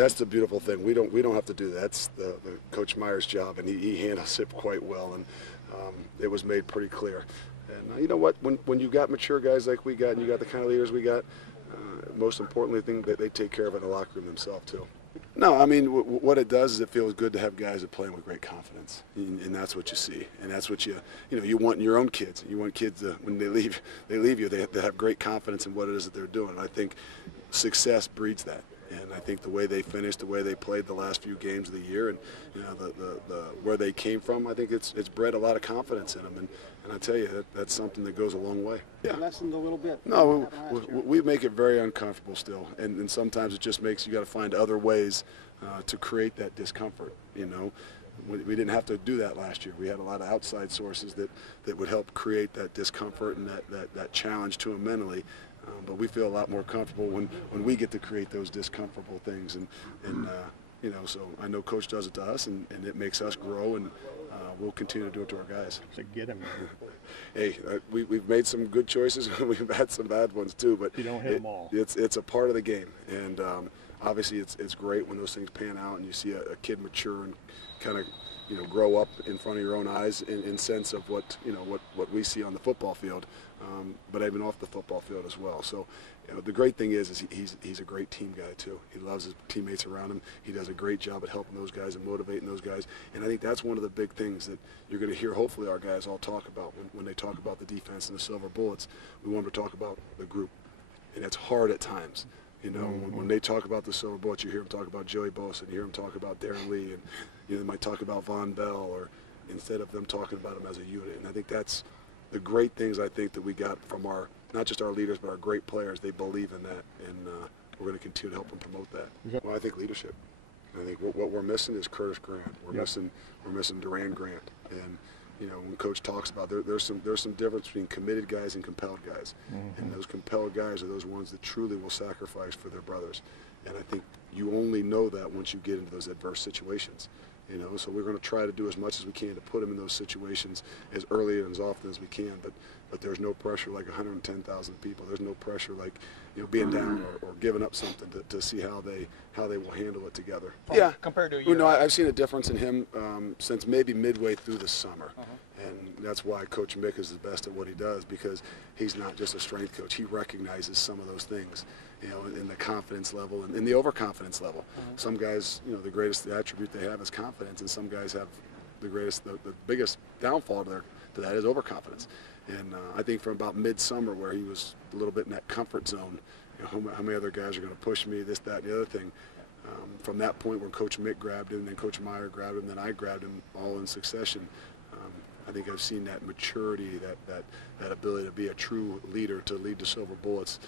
That's the beautiful thing. We don't have to do that. That's the Coach Meyer's job, and he handles it quite well. And it was made pretty clear. And you know what? When you got mature guys like we got, and you got the kind of leaders we got, most importantly, thing that they take care of it in the locker room themselves too. No, I mean, what it does is it feels good to have guys that play with great confidence, and that's what you see, and that's what you want in your own kids. You want kids to, when they leave you, they have great confidence in what it is that they're doing. And I think success breeds that, and I think the way they finished, the way they played the last few games of the year, and the where they came from, I think it's bred a lot of confidence in them, and I tell you that's something that goes a long way. Yeah, lessened a little bit. No, we make it very uncomfortable still, and sometimes it just makes you got to find other ways to create that discomfort. You know, we didn't have to do that last year. We had a lot of outside sources that would help create that discomfort and that challenge to them mentally. But we feel a lot more comfortable when we get to create those discomfortable things, and so I know Coach does it to us, and it makes us grow, and we'll continue to do it to our guys. So get him. Hey, we've made some good choices. We've had some bad ones too, but you don't hit them all. It's a part of the game, and obviously it's great when those things pan out and you see a kid mature and kind of grow up in front of your own eyes in sense of what we see on the football field, but even off the football field as well. So the great thing is he's a great team guy too. He loves his teammates around him. He does a great job at helping those guys and motivating those guys. And I think that's one of the big things that you're going to hear hopefully our guys all talk about when they talk about the defense and the silver bullets. We want them to talk about the group, and it's hard at times. When they talk about the silver bullets, you hear them talk about Joey Bosa, and you hear them talk about Darren Lee, and they might talk about Von Bell, or instead of them talking about them as a unit. And I think that's the great things I think that we got from our, not just our leaders, but our great players. They believe in that, and we're going to continue to help them promote that. Well, I think leadership. I think what we're missing is Curtis Grant. We're missing Duran Grant, and when Coach talks about there's some difference between committed guys and compelled guys, and those compelled guys are those ones that truly will sacrifice for their brothers, and I think you only know that once you get into those adverse situations. So we're going to try to do as much as we can to put them in those situations as early and as often as we can, but there's no pressure like 110,000 people. There's no pressure like being down or giving up something to see how they will handle it together. Yeah, compared to a year. I've seen a difference in him since maybe midway through the summer, and that's why Coach Mick is the best at what he does, because he's not just a strength coach. He recognizes some of those things, in the confidence level and in the overconfidence level. Some guys, the greatest attribute they have is confidence, and some guys have the biggest downfall to that is overconfidence. And I think from about midsummer, where he was a little bit in that comfort zone, how many other guys are going to push me, this, that, and the other thing. From that point when Coach Mick grabbed him, then Coach Meyer grabbed him, then I grabbed him all in succession, I think I've seen that maturity, that ability to be a true leader, to lead the Silver Bullets.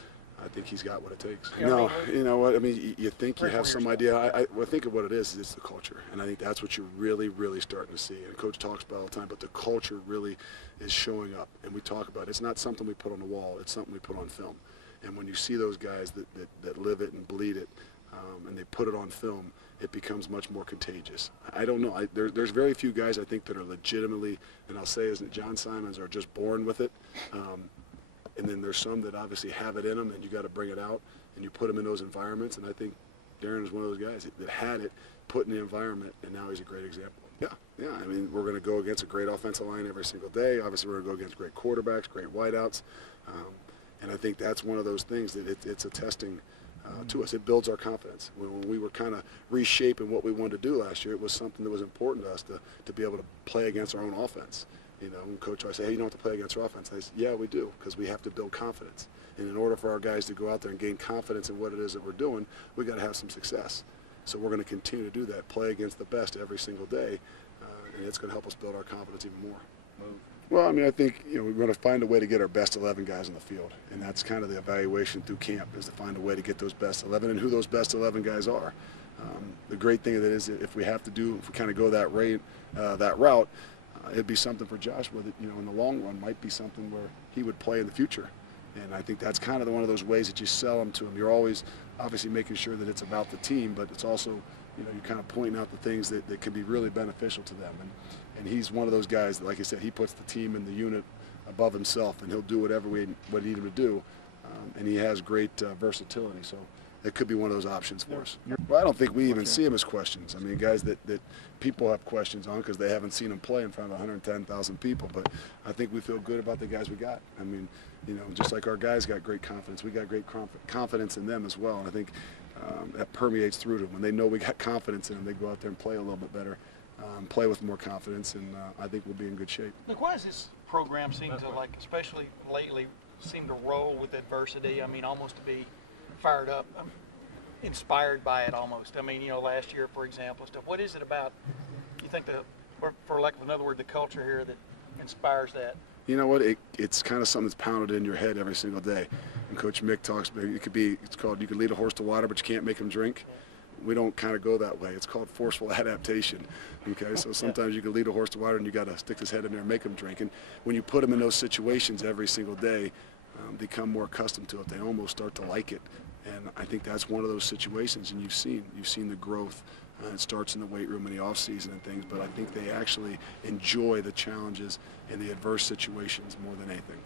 I think he's got what it takes. No, you know what? I mean, you think you have some idea. I think of what it is it's the culture. And I think that's what you're really, really starting to see. And Coach talks about it all the time, but the culture really is showing up. And we talk about it. It's not something we put on the wall. It's something we put on film. And when you see those guys that live it and bleed it, and they put it on film, it becomes much more contagious. I don't know. There's very few guys I think that are legitimately, and I'll say, isn't John Simons, are just born with it. And then there's some that obviously have it in them, and you got to bring it out, and you put them in those environments. And I think Darren is one of those guys that had it, put in the environment, and now he's a great example. Yeah. I mean, we're going to go against a great offensive line every single day. Obviously, we're going to go against great quarterbacks, great wideouts, and I think that's one of those things that it's a testing to us. It builds our confidence. When we were kind of reshaping what we wanted to do last year, it was something that was important to us to be able to play against our own offense. When Coach always say, hey, you don't have to play against our offense. I say, yeah, we do, because we have to build confidence. And in order for our guys to go out there and gain confidence in what it is that we're doing, we got to have some success. So we're going to continue to do that, play against the best every single day, and it's going to help us build our confidence even more. Well, I mean, I think we're going to find a way to get our best 11 guys on the field, and that's kind of the evaluation through camp, is to find a way to get those best 11 and who those best 11 guys are. The great thing of it is that if we kind of go that route, it'd be something for Joshua that in the long run might be something where he would play in the future. And I think that's kind of one of those ways that you sell them to him. You're always obviously making sure that it's about the team, but it's also you're kind of pointing out the things that can be really beneficial to them. And he's one of those guys that, like I said, he puts the team and the unit above himself, and he'll do whatever we need him to do. And he has great versatility. So it could be one of those options for us. Well, I don't think we even see them as questions. I mean, guys that people have questions on because they haven't seen them play in front of 110,000 people. But I think we feel good about the guys we got. I mean, you know, just like our guys got great confidence, we got great confidence in them as well. And I think that permeates through to them. When they know we got confidence in them, they go out there and play a little bit better, play with more confidence, and I think we'll be in good shape. Look, why does this program seem to, like, especially lately, seem to roll with adversity? I mean, almost to be fired up, inspired by it almost. I mean, you know, last year, for example, stuff. What is it about, you think, for lack of another word, the culture here that inspires that? You know what? It's kind of something that's pounded in your head every single day. And Coach Mick talks about it's called, you can lead a horse to water, but you can't make him drink. We don't kind of go that way. It's called forceful adaptation. Okay, so sometimes you can lead a horse to water and you got to stick his head in there and make him drink. And when you put him in those situations every single day, they become more accustomed to it. They almost start to like it. And I think that's one of those situations, and you've seen the growth. It starts in the weight room in the off season and things, but I think they actually enjoy the challenges and the adverse situations more than anything.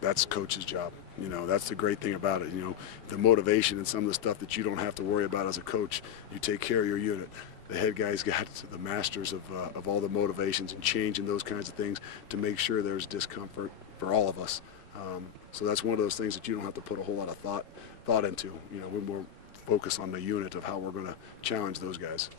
That's coach's job. You know, that's the great thing about it. You know, the motivation and some of the stuff that you don't have to worry about as a coach. You take care of your unit. The head guys got the masters of all the motivations and change and those kinds of things to make sure there's discomfort for all of us. So that's one of those things that you don't have to put a whole lot of thought into. You know, we're more focused on the unit of how we're going to challenge those guys.